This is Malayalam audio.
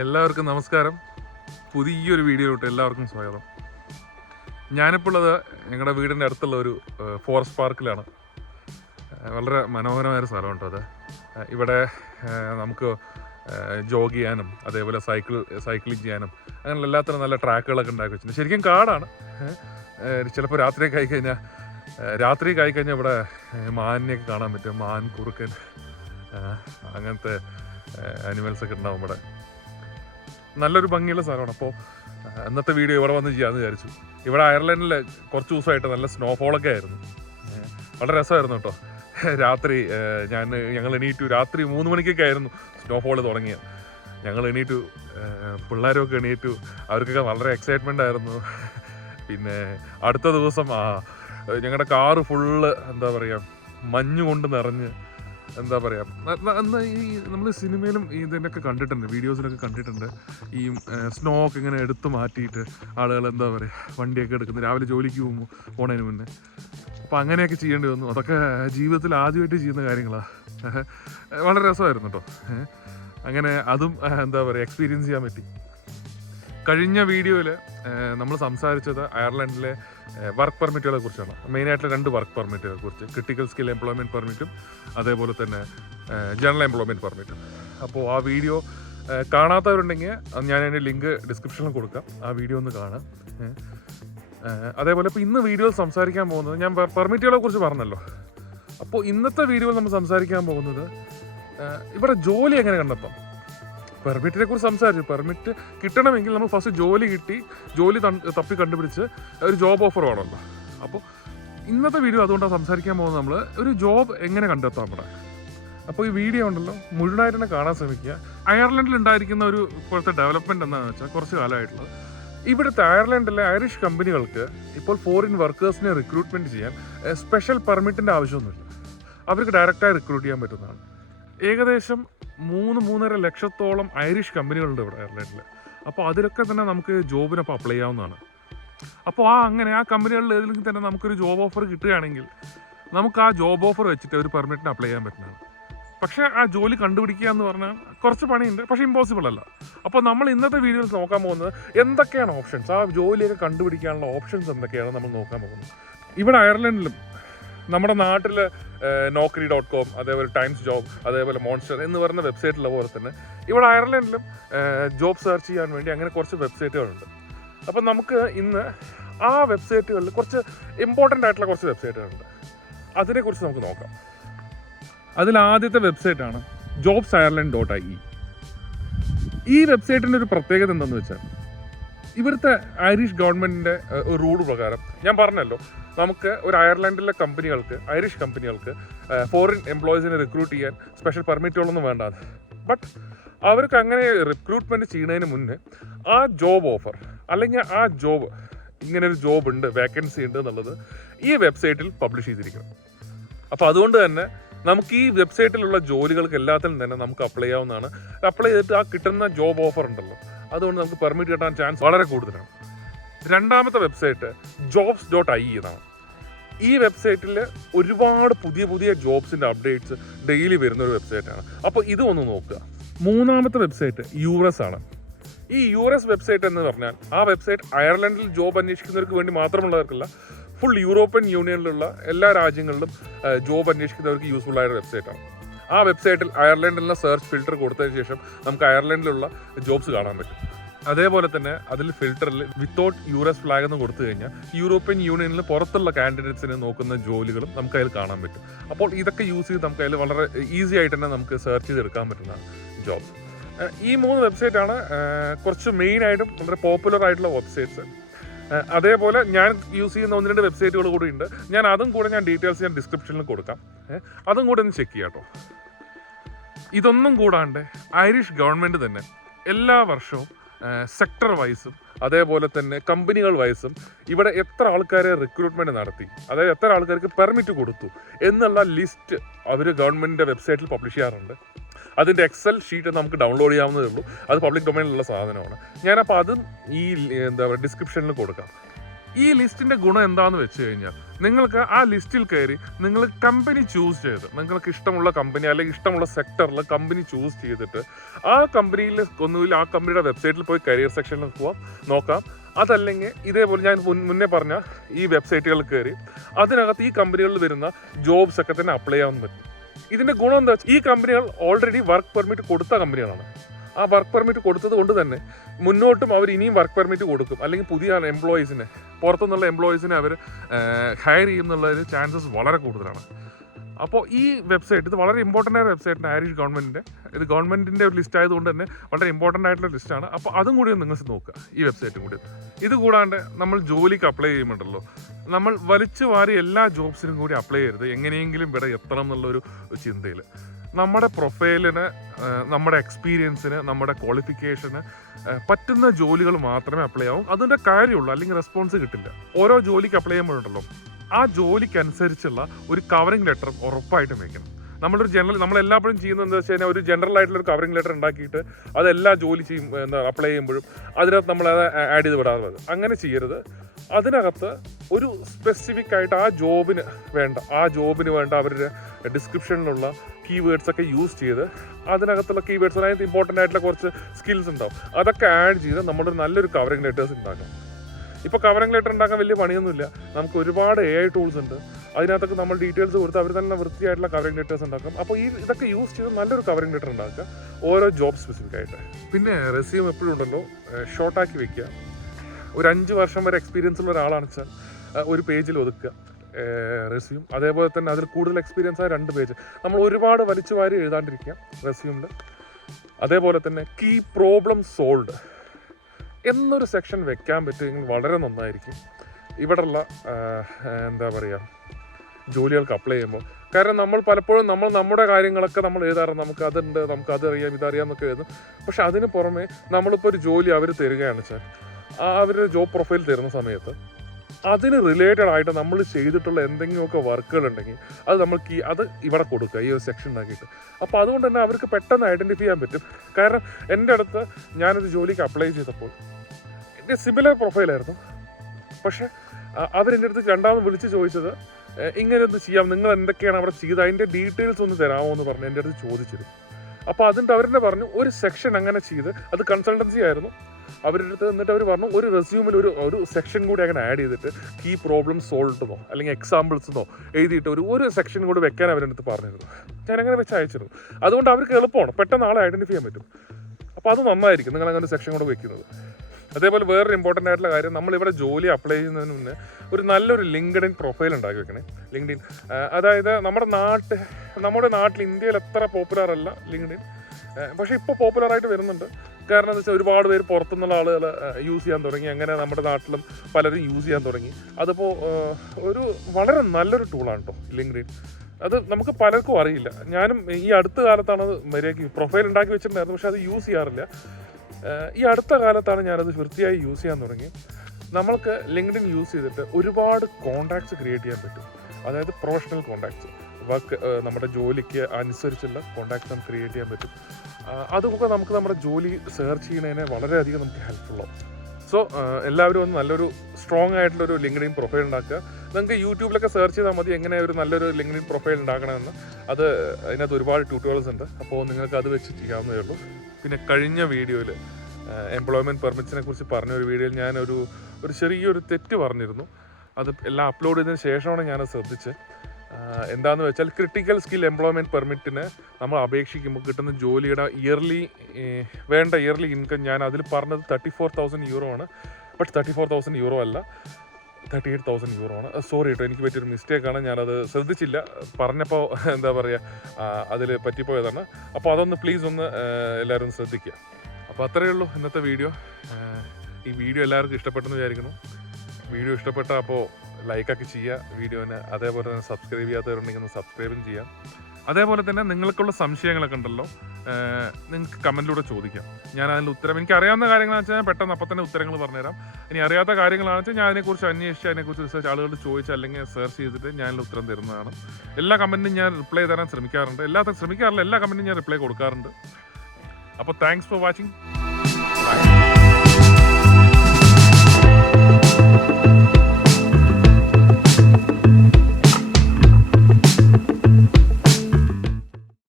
എല്ലാവർക്കും നമസ്കാരം. പുതിയൊരു വീഡിയോയിലോട്ട് എല്ലാവർക്കും സ്വാഗതം. ഞാനിപ്പോൾ ഉള്ളത് ഞങ്ങളുടെ വീടിന്റെ അടുത്തുള്ള ഒരു ഫോറസ്റ്റ് പാർക്കിലാണ് വളരെ മനോഹരമായ ഒരു സ്ഥലമുണ്ട് അത്. ഇവിടെ നമുക്ക് ജോഗ് ചെയ്യാനും അതേപോലെ സൈക്കിൾ സൈക്ലിംഗ് ചെയ്യാനും അങ്ങനെ എല്ലാത്തരം നല്ല ട്രാക്കുകളൊക്കെ ഉണ്ടാക്കി വെച്ചിട്ടുണ്ട്. ശരിക്കും കാടാണ്. ചിലപ്പോൾ രാത്രിയൊക്കെ ആയി കഴിഞ്ഞാൽ രാത്രി ആയി കഴിഞ്ഞാൽ ഇവിടെ മാനിനെയൊക്കെ കാണാൻ പറ്റും. മാൻ കുറുക്കൻ അങ്ങനത്തെ അനിമൽസൊക്കെ ഉണ്ടാവും ഇവിടെ. നല്ലൊരു ഭംഗിയുള്ള സ്ഥലമാണ്. അപ്പോൾ ഇന്നത്തെ വീഡിയോ ഇവിടെ വന്ന് ചെയ്യാമെന്ന് വിചാരിച്ചു. ഇവിടെ അയർലൻഡിൽ കുറച്ച് ദിവസമായിട്ട് നല്ല സ്നോഫോളൊക്കെ ആയിരുന്നു. വളരെ രസമായിരുന്നു കേട്ടോ. രാത്രി ഞാൻ ഞങ്ങൾ എണീറ്റു രാത്രി മൂന്ന് മണിക്കൊക്കെ ആയിരുന്നു സ്നോഫോൾ തുടങ്ങിയത്. ഞങ്ങൾ എണീറ്റു പിള്ളേരൊക്കെ എണീറ്റു. അവർക്കൊക്കെ വളരെ എക്സൈറ്റ്മെന്റ് ആയിരുന്നു. പിന്നെ അടുത്ത ദിവസം ഞങ്ങളുടെ കാറ് ഫുള്ള് എന്താ പറയുക മഞ്ഞ് കൊണ്ട് നിറഞ്ഞ് എന്താ പറയുക എന്നാൽ ഈ നമ്മൾ സിനിമയിലും ഇതിനൊക്കെ കണ്ടിട്ടുണ്ട് വീഡിയോസിലൊക്കെ കണ്ടിട്ടുണ്ട്. ഈ സ്നോ ഒക്കെ ഇങ്ങനെ എടുത്തു മാറ്റിയിട്ട് ആളുകൾ എന്താ പറയുക വണ്ടിയൊക്കെ എടുക്കുന്നത് രാവിലെ ജോലിക്ക് പോകുമ്പോൾ പോണതിന് മുന്നേ. അപ്പോൾ അങ്ങനെയൊക്കെ ചെയ്യേണ്ടി വന്നു. അതൊക്കെ ജീവിതത്തിൽ ആദ്യമായിട്ട് ചെയ്യുന്ന കാര്യങ്ങളാണ് വളരെ രസമായിരുന്നു കേട്ടോ അങ്ങനെ അതും എന്താ പറയുക എക്സ്പീരിയൻസ് ചെയ്യാൻ പറ്റി. കഴിഞ്ഞ വീഡിയോയിൽ നമ്മൾ സംസാരിച്ചത് അയർലൻഡിലെ വർക്ക് പെർമിറ്റുകളെ കുറിച്ചാണ്. മെയിനായിട്ട് രണ്ട് വർക്ക് പെർമിറ്റുകളെ കുറിച്ച്. ക്രിട്ടിക്കൽ സ്കിൽ എംപ്ലോയ്മെന്റ് പെർമിറ്റും അതേപോലെ തന്നെ ജനറൽ എംപ്ലോയ്മെന്റ് പെർമിറ്റും അപ്പോൾ ആ വീഡിയോ കാണാത്തവരുണ്ടെങ്കിൽ ഞാൻ അതിന്റെ ലിങ്ക് ഡിസ്ക്രിപ്ഷനിൽ കൊടുക്കാം. ആ വീഡിയോ ഒന്ന് കാണാം. അതേപോലെ ഇപ്പോൾ ഇന്ന് വീഡിയോയിൽ സംസാരിക്കാൻ പോകുന്നത് ഞാൻ പെർമിറ്റുകളെ കുറിച്ച് പറഞ്ഞല്ലോ. അപ്പോൾ ഇന്നത്തെ വീഡിയോയിൽ നമ്മൾ സംസാരിക്കാൻ പോകുന്നത് ഇവിടെ ജോലി എങ്ങനെ കണ്ടെത്താം? പെർമിറ്റിനെ കുറിച്ച് സംസാരിച്ചു. പെർമിറ്റ് കിട്ടണമെങ്കിൽ നമ്മൾ ഫസ്റ്റ് ജോലി കിട്ടി ജോലി തപ്പി കണ്ടുപിടിച്ച് ഒരു ജോബ് ഓഫർ വേണമല്ലോ. അപ്പോൾ ഇന്നത്തെ വീഡിയോ അതുകൊണ്ടാണ് സംസാരിക്കാൻ പോകുന്നത് നമ്മൾ ഒരു ജോബ് എങ്ങനെ കണ്ടെത്താം ഇവിടെ അപ്പോൾ ഈ വീഡിയോ ഉണ്ടല്ലോ മുഴുവനായിട്ട് തന്നെ കാണാൻ ശ്രമിക്കുക. അയർലൻഡിൽ ഉണ്ടായിരിക്കുന്ന ഒരു ഇപ്പോഴത്തെ ഡെവലപ്മെന്റ് എന്താണെന്ന് വെച്ചാൽ കുറച്ച് കാലമായിട്ടുള്ളത്. ഇവിടുത്തെ അയർലൻഡിലെ ഐറിഷ് കമ്പനികൾക്ക് ഇപ്പോൾ ഫോറിൻ വർക്കേഴ്സിനെ റിക്രൂട്ട്മെന്റ് ചെയ്യാൻ സ്പെഷ്യൽ പെർമിറ്റിന്റെ ആവശ്യമൊന്നുമില്ല. അവർക്ക് ഡയറക്റ്റായി റിക്രൂട്ട് ചെയ്യാൻ പറ്റുന്നതാണ്. ഏകദേശം മൂന്ന് മൂന്നര ലക്ഷത്തോളം ഐറിഷ് കമ്പനികളുണ്ട് ഇവിടെ എയർലൈനിൽ അപ്പോൾ അതിലൊക്കെ തന്നെ നമുക്ക് ജോബിനൊപ്പം അപ്ലൈ ചെയ്യാവുന്നതാണ്. അപ്പോൾ ആ അങ്ങനെ ആ കമ്പനികളിൽ ഏതെങ്കിലും തന്നെ നമുക്കൊരു ജോബ് ഓഫർ കിട്ടുകയാണെങ്കിൽ നമുക്ക് ആ ജോബ് ഓഫർ വെച്ചിട്ട് ഒരു പെർമിറ്റിന് അപ്ലൈ ചെയ്യാൻ പറ്റുന്നതാണ്. പക്ഷേ ആ ജോലി കണ്ടുപിടിക്കുക എന്ന് പറഞ്ഞാൽ കുറച്ച് പണിയുണ്ട് പക്ഷേ ഇമ്പോസിബിൾ അല്ല. അപ്പോൾ നമ്മൾ ഇന്നത്തെ വീഡിയോയിൽ നോക്കാൻ പോകുന്നത് എന്തൊക്കെയാണ് ഓപ്ഷൻസ് ആ ജോലിയൊക്കെ കണ്ടുപിടിക്കാനുള്ള ഓപ്ഷൻസ് എന്തൊക്കെയാണ് നമ്മൾ നോക്കാൻ പോകുന്നത്? ഇവിടെ അയർലൻഡിലും നമ്മുടെ നാട്ടിൽ നോക്കറി ഡോട്ട് കോം അതേപോലെ ടൈംസ് ജോബ് അതേപോലെ മോൺസ്റ്റർ എന്ന് പറയുന്ന വെബ്സൈറ്റുള്ള പോലെ തന്നെ ഇവിടെ അയർലൻഡിലും ജോബ് സെർച്ച് ചെയ്യാൻ വേണ്ടി അങ്ങനെ കുറച്ച് വെബ്സൈറ്റുകളുണ്ട് അപ്പം നമുക്ക് ഇന്ന് ആ വെബ്സൈറ്റുകളിൽ കുറച്ച് ഇമ്പോർട്ടന്റ് ആയിട്ടുള്ള കുറച്ച് വെബ്സൈറ്റുകളുണ്ട് അതിനെക്കുറിച്ച് നമുക്ക് നോക്കാം. അതിൽ ആദ്യത്തെ വെബ്സൈറ്റാണ് jobs Ireland dot I E വെബ്സൈറ്റിന്റെ ഒരു പ്രത്യേകത എന്തെന്ന് വെച്ചാൽ ഇവിടുത്തെ ഐറിഷ് ഗവൺമെന്റിന്റെ റൂൾ പ്രകാരം ഞാൻ പറഞ്ഞല്ലോ നമുക്ക് ഒരു അയർലൻഡിലെ കമ്പനികൾക്ക് ഐറിഷ് കമ്പനികൾക്ക് ഫോറിൻ എംപ്ലോയീസിനെ റിക്രൂട്ട് ചെയ്യാൻ സ്പെഷ്യൽ പെർമിറ്റുകളൊന്നും വേണ്ടാതെ ബട്ട് അവർക്ക് അങ്ങനെ റിക്രൂട്ട്മെന്റ് ചെയ്യുന്നതിന് മുന്നേ ആ ജോബ് ഓഫർ അല്ലെങ്കിൽ ആ ജോബ് ഇങ്ങനെ ഒരു ജോബ് ഉണ്ട് വേക്കൻസി ഉണ്ട് എന്നുള്ളത് ഈ വെബ്സൈറ്റിൽ പബ്ലിഷ് ചെയ്തിരിക്കണം അപ്പോൾ അതുകൊണ്ട് തന്നെ നമുക്ക് ഈ വെബ്സൈറ്റിലുള്ള ജോലികൾക്ക് എല്ലാത്തിനും തന്നെ നമുക്ക് അപ്ലൈ ചെയ്യാവുന്നതാണ്. അപ്ലൈ ചെയ്തിട്ട് ആ കിട്ടുന്ന ജോബ് ഓഫർ ഉണ്ടല്ലോ അതുകൊണ്ട് നമുക്ക് പെർമിറ്റ് കിട്ടാൻ ചാൻസ് വളരെ കൂടുതലാണ്. രണ്ടാമത്തെ വെബ്സൈറ്റ് ജോബ്സ് ഡോട്ട് ഐ എന്നാണ്. ഈ വെബ്സൈറ്റിൽ ഒരുപാട് പുതിയ പുതിയ ജോബ്സിന്റെ അപ്ഡേറ്റ്സ് ഡെയിലി വരുന്ന ഒരു വെബ്സൈറ്റാണ് അപ്പോൾ ഇത് ഒന്ന് നോക്കുക. മൂന്നാമത്തെ വെബ്സൈറ്റ് യൂറസ് ആണ്. ഈ യൂറസ് വെബ്സൈറ്റ് എന്ന് പറഞ്ഞാൽ ആ വെബ്സൈറ്റ് അയർലൻഡിൽ ജോബ് അന്വേഷിക്കുന്നവർക്ക് വേണ്ടി മാത്രമുള്ളവർക്കല്ല ഫുൾ യൂറോപ്യൻ യൂണിയനിലുള്ള എല്ലാ രാജ്യങ്ങളിലും ജോബ് അന്വേഷിക്കുന്നവർക്ക് യൂസ്ഫുൾ ആയ വെബ്സൈറ്റാണ് ആ വെബ്സൈറ്റിൽ അയർലൻഡിലുള്ള സെർച്ച് ഫിൽറ്റർ കൊടുത്തതിന് ശേഷം നമുക്ക് അയർലൻഡിലുള്ള ജോബ്സ് കാണാൻ പറ്റും. അതേപോലെ തന്നെ അതിൽ ഫിൽട്ടറിൽ വിത്തൗട്ട് യു എസ് ഫ്ലാഗ് എന്ന് കൊടുത്തു കഴിഞ്ഞാൽ യൂറോപ്യൻ യൂണിയനിൽ പുറത്തുള്ള കാൻഡിഡേറ്റ്സിനെ നോക്കുന്ന ജോലികളും നമുക്ക് അതിൽ കാണാൻ പറ്റും. അപ്പോൾ ഇതൊക്കെ യൂസ് ചെയ്ത് നമുക്ക് അതിൽ വളരെ ഈസി ആയിട്ട് തന്നെ നമുക്ക് സെർച്ച് ചെയ്തെടുക്കാൻ പറ്റുന്ന ജോബ്സ് ഈ മൂന്ന് വെബ്സൈറ്റാണ് കുറച്ച് മെയിൻ ആയിട്ടും വളരെ പോപ്പുലർ ആയിട്ടുള്ള വെബ്സൈറ്റ്സ് അതേപോലെ ഞാൻ യൂസ് ചെയ്യുന്ന ഒന്ന് രണ്ട് വെബ്സൈറ്റുകൾ കൂടി ഉണ്ട്. ഞാൻ അതും കൂടെ ഞാൻ ഡീറ്റെയിൽസ് ഞാൻ ഡിസ്ക്രിപ്ഷനിൽ കൊടുക്കാം. അതും കൂടെ ഒന്ന് ചെക്ക് ചെയ്യാം കേട്ടോ ഇതൊന്നും കൂടാണ്ട് ഐറിഷ് ഗവൺമെന്റ് തന്നെ എല്ലാ വർഷവും സെക്ടർ വൈസും അതേപോലെ തന്നെ കമ്പനികൾ വൈസും ഇവിടെ എത്ര ആൾക്കാരെ റിക്രൂട്ട്മെന്റ് നടത്തി? അതായത് എത്ര ആൾക്കാർക്ക് പെർമിറ്റ് കൊടുത്തു? എന്നുള്ള ലിസ്റ്റ് അവർ ഗവൺമെന്റിന്റെ വെബ്സൈറ്റിൽ പബ്ലിഷ് ചെയ്യാറുണ്ട്. അതിന്റെ എക്സൽ ഷീറ്റ് നമുക്ക് ഡൗൺലോഡ് ചെയ്യാവുന്നതേ ഉള്ളൂ. അത് പബ്ലിക് ഡൊമൈനിലുള്ള സാധനമാണ്. ഞാനപ്പോൾ അതും ഈ എന്താ പറയുക ഡിസ്ക്രിപ്ഷനിൽ കൊടുക്കാം. ഈ ലിസ്റ്റിന്റെ ഗുണം എന്താണെന്ന് വെച്ച് കഴിഞ്ഞാൽ നിങ്ങൾക്ക് ആ ലിസ്റ്റിൽ കയറി നിങ്ങൾ കമ്പനി ചൂസ് ചെയ്ത് നിങ്ങൾക്ക് ഇഷ്ടമുള്ള കമ്പനി അല്ലെങ്കിൽ ഇഷ്ടമുള്ള സെക്ടറിൽ കമ്പനി ചൂസ് ചെയ്തിട്ട് ആ കമ്പനിയിൽ ഒന്നുമില്ല ആ കമ്പനിയുടെ വെബ്സൈറ്റിൽ പോയി കരിയർ സെക്ഷനിൽ പോവാം നോക്കാം. അതല്ലെങ്കിൽ ഇതേപോലെ ഞാൻ മുന്നേ പറഞ്ഞ ഈ വെബ്സൈറ്റുകളിൽ കയറി അതിനകത്ത് ഈ കമ്പനികളിൽ വരുന്ന ജോബ്സ് ഒക്കെ തന്നെ അപ്ലൈ ചെയ്യാൻ പറ്റും. ഇതിന്റെ ഗുണം എന്താ വെച്ചാൽ ഈ കമ്പനികൾ ഓൾറെഡി വർക്ക് പെർമിറ്റ് കൊടുത്ത കമ്പനികളാണ് ആ വർക്ക് പെർമിറ്റ് കൊടുത്തത് കൊണ്ട് തന്നെ മുന്നോട്ടും അവർ ഇനിയും വർക്ക് പെർമിറ്റ് കൊടുക്കും. അല്ലെങ്കിൽ പുതിയ എംപ്ലോയീസിനെ പുറത്തുനിന്നുള്ള എംപ്ലോയീസിനെ അവർ ഹയർ ചെയ്യുന്നുള്ള ചാൻസസ് വളരെ കൂടുതലാണ്. അപ്പോൾ ഈ വെബ്സൈറ്റ് ഇത് വളരെ ഇമ്പോർട്ടന്റ് ആയ വെബ്സൈറ്റാണ് ആയിരിക്കും ഗവൺമെന്റിന്റെ ഇത് ഗവൺമെന്റിന്റെ ഒരു ലിസ്റ്റ് ആയതുകൊണ്ട് തന്നെ വളരെ ഇമ്പോർട്ടന്റ് ആയിട്ടുള്ള ലിസ്റ്റാണ് അപ്പോൾ അതും കൂടി നിങ്ങൾക്ക് നിങ്ങൾ നോക്കുക ഈ വെബ്സൈറ്റും കൂടി. ഇത് കൂടാണ്ട് നമ്മൾ ജോലിക്ക് അപ്ലൈ ചെയ്യുമ്പോണ്ടല്ലോ നമ്മൾ വലിച്ചു വാരി എല്ലാ ജോബ്സിനും കൂടി അപ്ലൈ ചെയ്യരുത്. എങ്ങനെയെങ്കിലും ഇവിടെ എത്തണം എന്നുള്ളൊരു ചിന്തയിൽ നമ്മുടെ പ്രൊഫൈലിന് നമ്മുടെ എക്സ്പീരിയൻസിന് നമ്മുടെ ക്വാളിഫിക്കേഷന് പറ്റുന്ന ജോലികൾ മാത്രമേ അപ്ലൈ ആവും. അതിന്റെ കാര്യമുള്ളൂ അല്ലെങ്കിൽ റെസ്പോൺസ് കിട്ടില്ല. ഓരോ ജോലിക്ക് അപ്ലൈ ചെയ്യുമ്പോഴുണ്ടല്ലോ ആ ജോലിക്കനുസരിച്ചുള്ള ഒരു കവറിംഗ് ലെറ്റർ ഉറപ്പായിട്ടും വയ്ക്കണം നമ്മളൊരു ജനറൽ നമ്മൾ എല്ലാപ്പോഴും ചെയ്യുന്നത് എന്താ വെച്ച് കഴിഞ്ഞാൽ ഒരു ജനറൽ ആയിട്ടുള്ള ഒരു കവറിംഗ് ലെറ്റർ ഉണ്ടാക്കിയിട്ട് അതെല്ലാ ജോലി ചെയ്യും എന്താ അപ്ലൈ ചെയ്യുമ്പോഴും അതിനകത്ത് നമ്മൾ അത് ആഡ് ചെയ്ത് വിടാറുള്ളത് അങ്ങനെ ചെയ്യരുത്. അതിനകത്ത് ഒരു സ്പെസിഫിക് ആയിട്ട് ആ ജോബിന് വേണ്ട ആ ജോബിന് വേണ്ട അവരുടെ ഡിസ്ക്രിപ്ഷനിലുള്ള കീവേഡ്സ് ഒക്കെ യൂസ് ചെയ്ത് അതിനകത്തുള്ള കീവേഡ്സ് അതിനകത്ത് ഇമ്പോർട്ടന്റ് ആയിട്ടുള്ള കുറച്ച് സ്കിൽസ് ഉണ്ടാവും. അതൊക്കെ ആഡ് ചെയ്ത് നമ്മളൊരു നല്ലൊരു കവറിംഗ് ലെറ്റേഴ്സ് ഉണ്ടാക്കണം. ഇപ്പോൾ കവറിംഗ് ലെറ്റർ ഉണ്ടാക്കാൻ വലിയ പണിയൊന്നുമില്ല. നമുക്ക് ഒരുപാട് എ ഐ ടൂൾസ് ഉണ്ട്. അതിനകത്തൊക്കെ നമ്മൾ ഡീറ്റെയിൽസ് കൊടുത്ത് അവർ തന്നെ വൃത്തിയായിട്ടുള്ള കവറിംഗ് ലെറ്റേഴ്സ് ഉണ്ടാക്കും. അപ്പോൾ ഈ ഇതൊക്കെ യൂസ് ചെയ്ത് നല്ലൊരു കവറിംഗ് ലെറ്റർ ഉണ്ടാക്കുക. ഓരോ ജോബ് സ്പെസിഫിക് ആയിട്ട്. പിന്നെ റെസ്യൂം എപ്പോഴും ഉണ്ടല്ലോ ഷോർട്ടാക്കി വെക്കുക. ഒരു അഞ്ച് വർഷം വരെ എക്സ്പീരിയൻസ് ഉള്ള ഒരാളാണ് വെച്ചാൽ ഒരു പേജിൽ ഒതുക്കുക. റെസ്യൂം അതേപോലെ തന്നെ അതിൽ കൂടുതൽ എക്സ്പീരിയൻസ് ആയ രണ്ട് പേജ് നമ്മൾ ഒരുപാട് വലിച്ചു വാരി എഴുതാണ്ടിരിക്കുക റെസ്യൂമിൽ അതേപോലെ തന്നെ കീ പ്രോബ്ലം സോൾഡ് എന്നൊരു സെക്ഷൻ വെക്കാൻ പറ്റുമെങ്കിൽ വളരെ നന്നായിരിക്കും. ഇവിടെയുള്ള എന്താ പറയുക ജോലികൾക്ക് അപ്ലൈ ചെയ്യുമ്പോൾ. കാരണം നമ്മൾ പലപ്പോഴും നമ്മൾ നമ്മുടെ കാര്യങ്ങളൊക്കെ നമ്മൾ എഴുതാറുണ്ട്. നമുക്ക് അതുണ്ട് നമുക്ക് അതറിയാം ഇതറിയാം എന്നൊക്കെ എഴുതും. പക്ഷെ അതിന് പുറമെ നമ്മളിപ്പോൾ ഒരു ജോലി അവർ തരികയാണ് വെച്ചാൽ അവരുടെ ജോബ് പ്രൊഫൈൽ തരുന്ന സമയത്ത് അതിന് റിലേറ്റഡ് ആയിട്ട് നമ്മൾ ചെയ്തിട്ടുള്ള എന്തെങ്കിലുമൊക്കെ വർക്കുകൾ ഉണ്ടെങ്കിൽ അത് നമ്മൾ കീ അത് ഇവിടെ കൊടുക്കുക ഈ ഒരു സെക്ഷൻ ആക്കിയിട്ട് അപ്പോൾ അതുകൊണ്ട് തന്നെ അവർക്ക് പെട്ടെന്ന് ഐഡന്റിഫൈ ചെയ്യാൻ പറ്റും. കാരണം എന്റെ അടുത്ത് ഞാനൊരു ജോലിക്ക് അപ്ലൈ ചെയ്തപ്പോൾ എന്റെ സിമിലർ പ്രൊഫൈലായിരുന്നു പക്ഷേ അവരെന്റെ അടുത്ത് രണ്ടാമത് വിളിച്ച് ചോദിച്ചത് ഇങ്ങനെ ഒന്ന് ചെയ്യാം. നിങ്ങൾ എന്തൊക്കെയാണ് അവിടെ ചെയ്ത് അതിന്റെ ഡീറ്റെയിൽസ് ഒന്ന് തരാമോ? എന്ന് പറഞ്ഞ് എന്റെ അടുത്ത് ചോദിച്ചിരുന്നു. അപ്പോൾ അതിന്റെ അവർ തന്നെ പറഞ്ഞു ഒരു സെക്ഷൻ അങ്ങനെ ചെയ്ത് അത് കൺസൾട്ടൻസി ആയിരുന്നു. അവരുടെ അടുത്ത് എന്നിട്ട് അവർ പറഞ്ഞു ഒരു റെസ്യൂമിൽ ഒരു ഒരു സെക്ഷൻ കൂടി അങ്ങനെ ആഡ് ചെയ്തിട്ട് കീ പ്രോബ്ലം സോൾവ്ഡെന്നോ അല്ലെങ്കിൽ എക്സാമ്പിൾസ് എക്സാമ്പിൾസെന്നോ എഴുതിയിട്ട് ഒരു ഒരു സെക്ഷൻ കൂടി വെക്കാൻ അവരുടെ അടുത്ത് പറഞ്ഞിരുന്നു. ഞാൻ അങ്ങനെ വെച്ച് അയച്ചിരുന്നു. അതുകൊണ്ട് അവർക്ക് എളുപ്പമാണ് പെട്ടെന്ന് ആളെ ഐഡന്റിഫൈ ചെയ്യാൻ പറ്റും. അപ്പോൾ അത് നന്നായിരിക്കും നിങ്ങൾ അങ്ങനെ ഒരു സെക്ഷൻ കൂടെ വെക്കുന്നത്. അതേപോലെ വേറൊരു ഇമ്പോർട്ടന്റ് ആയിട്ടുള്ള കാര്യം നമ്മളിവിടെ ജോലി അപ്ലൈ ചെയ്യുന്നതിന് മുന്നേ ഒരു നല്ലൊരു ലിങ്ക്ഡിൻ പ്രൊഫൈൽ ഉണ്ടാക്കി വെക്കണേ. ലിങ്ക്ഡിൻ അതായത് നമ്മുടെ നാട്ട് നമ്മുടെ നാട്ടിൽ ഇന്ത്യയിൽ എത്ര പോപ്പുലർ അല്ല ലിങ്ക്ഡിൻ പക്ഷേ ഇപ്പോൾ പോപ്പുലറായിട്ട് വരുന്നുണ്ട്. കാരണം എന്താ വെച്ചാൽ ഒരുപാട് പേര് പുറത്തുനിന്നുള്ള ആളുകൾ യൂസ് ചെയ്യാൻ തുടങ്ങി. അങ്ങനെ നമ്മുടെ നാട്ടിലും പലരും യൂസ് ചെയ്യാൻ തുടങ്ങി. അതിപ്പോൾ ഒരു വളരെ നല്ലൊരു ടൂളാണ് കേട്ടോ ലിങ്ക്ഡിൻ അത് നമുക്ക് പലർക്കും അറിയില്ല. ഞാനും ഈ അടുത്ത കാലത്താണ് മര്യാദയ്ക്ക് പ്രൊഫൈൽ ഉണ്ടാക്കി വെച്ചിട്ടുണ്ടായിരുന്നു പക്ഷെ അത് യൂസ് ചെയ്യാറില്ല. ഈ അടുത്ത കാലത്താണ് ഞാനത് വൃത്തിയായി യൂസ് ചെയ്യാൻ തുടങ്ങി. നമ്മൾക്ക് ലിങ്ക്ഡിൻ യൂസ് ചെയ്തിട്ട് ഒരുപാട് കോൺടാക്ട്സ് ക്രിയേറ്റ് ചെയ്യാൻ പറ്റും. അതായത് പ്രൊഫഷണൽ കോൺടാക്ട്സ്. വർക്ക് നമ്മുടെ ജോലിക്ക് അനുസരിച്ചുള്ള കോണ്ടാക്ട്സ് നമുക്ക് ക്രിയേറ്റ് ചെയ്യാൻ പറ്റും. അതൊക്കെ നമുക്ക് നമ്മുടെ ജോലി സെർച്ച് ചെയ്യുന്നതിനെ വളരെയധികം നമുക്ക് ഹെൽപ്ഫുൾ ആവും സോ എല്ലാവരും ഒന്ന് നല്ലൊരു സ്ട്രോങ് ആയിട്ടുള്ള ഒരു ലിങ്ക്ഡിൻ പ്രൊഫൈൽ ഉണ്ടാക്കുക. നിങ്ങൾക്ക് യൂട്യൂബിലൊക്കെ സെർച്ച് ചെയ്താൽ മതി എങ്ങനെ ഒരു നല്ലൊരു ലിങ്ക്ഡിൻ പ്രൊഫൈൽ ഉണ്ടാക്കണമെന്ന്. അത് അതിനകത്ത് ഒരുപാട് ട്യൂട്ടോറിയൽസ് ഉണ്ട്. അപ്പോൾ നിങ്ങൾക്ക് അത് വെച്ച് ചെയ്യാവുന്നതേ ഉള്ളൂ. പിന്നെ കഴിഞ്ഞ വീഡിയോയിൽ എംപ്ലോയ്മെന്റ് പെർമിറ്റ്സിനെ കുറിച്ച് പറഞ്ഞ ഒരു വീഡിയോയിൽ ഞാനൊരു ഒരു ചെറിയൊരു തെറ്റ് പറഞ്ഞിരുന്നു. അത് എല്ലാം അപ്ലോഡ് ചെയ്തതിന് ശേഷമാണ് ഞാനത് ശ്രദ്ധിച്ച് എന്താണെന്ന് വെച്ചാൽ ക്രിട്ടിക്കൽ സ്കിൽ എംപ്ലോയ്മെന്റ് പെർമിറ്റിന് നമ്മൾ അപേക്ഷിക്കുമ്പോൾ കിട്ടുന്ന ജോലിയുടെ ഇയർലി വേണ്ട ഇയർലി ഇൻകം ഞാൻ അതിൽ പറഞ്ഞത് തേർട്ടി ഫോർ തൗസൻഡ് യൂറോ ആണ്. But thirty four thousand euro അല്ല. തേർട്ടി എയ്റ്റ് തൗസൻഡ് യൂറോ ആണ് സോറി കേട്ടോ എനിക്ക് പറ്റിയൊരു മിസ്റ്റേക്കാണ് ഞാനത് ശ്രദ്ധിച്ചില്ല. പറഞ്ഞപ്പോൾ എന്താ പറയുക അതിൽ പറ്റിപ്പോയതാണ്. അപ്പോൾ അതൊന്ന് പ്ലീസ് ഒന്ന് എല്ലാവരും ശ്രദ്ധിക്കുക അപ്പോൾ അത്രയേ ഉള്ളൂ ഇന്നത്തെ വീഡിയോ ഈ വീഡിയോ എല്ലാവർക്കും ഇഷ്ടപ്പെട്ടെന്ന് വിചാരിക്കുന്നു. വീഡിയോ ഇഷ്ടപ്പെട്ട അപ്പോൾ ലൈക്കൊക്കെ ചെയ്യുക വീഡിയോനെ അതേപോലെ തന്നെ സബ്സ്ക്രൈബ് ചെയ്യാത്തവരുണ്ടെങ്കിൽ ഒന്ന് സബ്സ്ക്രൈബും ചെയ്യാം. അതേപോലെ തന്നെ നിങ്ങൾക്കുള്ള സംശയങ്ങളൊക്കെ ഉണ്ടല്ലോ. നിങ്ങൾക്ക് കമന്റിലൂടെ ചോദിക്കാം. ഞാൻ അതിന്റെ ഉത്തരം എനിക്ക് അറിയാവുന്ന കാര്യങ്ങളാണെന്ന് വെച്ചാൽ ഞാൻ പെട്ടെന്ന് അപ്പം തന്നെ ഉത്തരങ്ങൾ പറഞ്ഞുതരാം. ഇനി അറിയാത്ത കാര്യങ്ങളാണെന്ന് വെച്ചാൽ ഞാൻ അതിനെക്കുറിച്ച് അന്വേഷിച്ച് അതിനെക്കുറിച്ച് റിസർച്ച് ആളുകളോട് ചോദിച്ച് അല്ലെങ്കിൽ സെർച്ച് ചെയ്തിട്ട് ഞാൻ അതിന്റെ ഉത്തരം തരുന്നതാണ്. എല്ലാ കമന്റിനും ഞാൻ റിപ്ലൈ തരാൻ ശ്രമിക്കാറുണ്ട്. എല്ലാത്തും ശ്രമിക്കാറില്ല. എല്ലാ കമന്റിനും ഞാൻ റിപ്ലൈ കൊടുക്കാറുണ്ട്. അപ്പോൾ താങ്ക്സ് ഫോർ വാച്ചിങ്